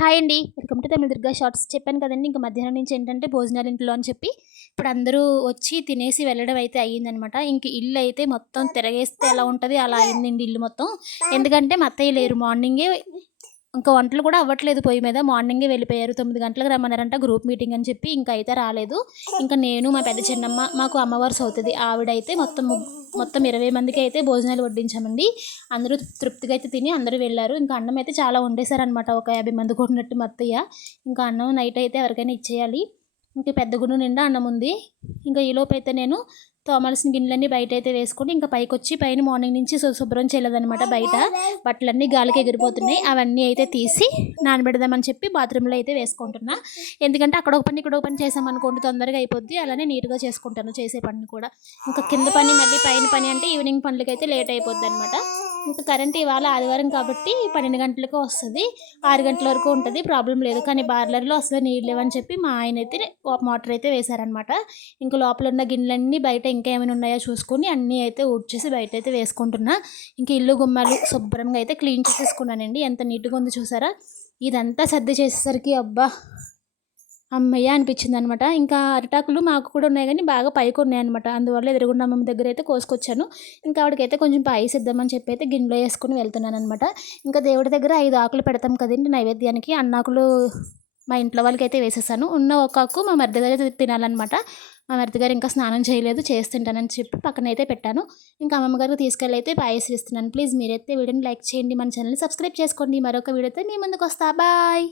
Hi అండి. Welcome to Tamil Durga shorts. చెప్పాను కదండి ఇంకా మధ్యాహ్నం నుంచి ఏంటంటే భోజనాలు ఇంట్లో అని చెప్పి ఇప్పుడు అందరూ వచ్చి తినేసి వెళ్ళడం అయితే అయ్యిందనమాట. ఇంక ఇల్లు అయితే మొత్తం తిరగేస్తే ఎలా ఉంటుంది? అలా అయిందండి ఇల్లు మొత్తం. ఎందుకంటే మా అత్తయ్య లేరు. మార్నింగే ఇంకా వంటలు కూడా అవ్వట్లేదు పొయ్యి మీద. మార్నింగే వెళ్ళిపోయారు. తొమ్మిది గంటలకు రమ్మన్నారంట గ్రూప్ మీటింగ్ అని చెప్పి ఇంకా అయితే రాలేదు. ఇంకా నేను మా పెద్ద చిన్నమ్మ మాకు అమ్మవారు సౌతుంది. ఆవిడైతే మొత్తం మొత్తం ఇరవై మందికి అయితే భోజనాలు వడ్డించామండి. అందరూ తృప్తిగా అయితే తిని అందరూ వెళ్ళారు. ఇంకా అన్నం అయితే చాలా వండేశారనమాట ఒక యాభై మంది కొన్నట్టు మత్తయ్య ఇంకా అన్నం నైట్ అయితే ఎవరికైనా ఇచ్చేయాలి. ఇంకా పెద్ద గుండు నిండా అన్నం ఉంది. ఇంకా ఈలోపు అయితే నేను తోమాల్సిన గిన్నెలన్నీ బయట అయితే వేసుకొని ఇంకా పైకి వచ్చి పైన మార్నింగ్ నుంచి శుభ్రం చేయలేదన్నమాట బయట. బట్టలన్నీ గాలికి ఎగిరిపోతున్నాయి. అవన్నీ అయితే తీసి నానబెడదామని చెప్పి బాత్రూంలో అయితే వేసుకుంటున్నా. ఎందుకంటే అక్కడ ఒక పని ఇక్కడ ఒక పని చేసామనుకోండి తొందరగా అయిపోద్ది. అలానే నీట్గా చేసుకుంటాను చేసే పని కూడా. ఇంకా కింద పని మళ్ళీ పైన పని అంటే ఈవినింగ్ పనులకి అయితే లేట్ అయిపోద్ది అనమాట ఇంకా కరెంట్ ఇవాళ ఆదివారం కాబట్టి పన్నెండు గంటలకు వస్తుంది. ఆరు గంటల వరకు ఉంటుంది. ప్రాబ్లం లేదు. కానీ బార్లర్లో అసలు నీళ్ళు లేవని చెప్పి మా ఆయన అయితే మోటార్ అయితే వేశారనమాట ఇంకా లోపల ఉన్న గిన్నెలన్నీ బయట ఇంకా ఏమైనా ఉన్నాయో చూసుకొని అన్నీ అయితే ఊడ్చేసి బయట అయితే వేసుకుంటున్నా. ఇంకా ఇల్లు గుమ్మాలు శుభ్రంగా అయితే క్లీన్ చేసేసుకున్నానండి. ఎంత నీట్గా ఉందో చూసారా? ఇదంతా సర్ది చేసేసరికి అబ్బా! అమ్మయ్య అనిపించింది అనమాట ఇంకా అరిటాకులు మాకు కూడా ఉన్నాయి కానీ బాగా పైకి ఉన్నాయి అనమాట అందువల్ల ఎదురుగుండా అమ్మమ్మ దగ్గర అయితే కోసుకొచ్చాను. ఇంకా ఆవిడకైతే కొంచెం పాయసం ఇద్దామని చెప్పి అయితే గిన్నెలో వేసుకుని వెళ్తున్నాను అనమాట ఇంకా దేవుడి దగ్గర ఐదు ఆకులు పెడతాం కదండి నైవేద్యానికి. అన్నాకులు మా ఇంట్లో వాళ్ళకి అయితే వేసేసాను. ఉన్న ఒక ఆకు మా మరిది గారు అయితే తినాలన్నమాట. మా మరిది గారు ఇంకా స్నానం చేయలేదు చేస్తుంటానని చెప్పి పక్కన అయితే పెట్టాను. ఇంకా అమ్మమ్మ గారికి తీసుకెళ్ళి అయితే పాయసం ఇస్తున్నాను. ప్లీజ్ మీరైతే వీడియోని లైక్ చేయండి మన ఛానల్ని సబ్స్క్రైబ్ చేసుకోండి. మరొక వీడియోతో మీ ముందుకు వస్తా. బాయ్!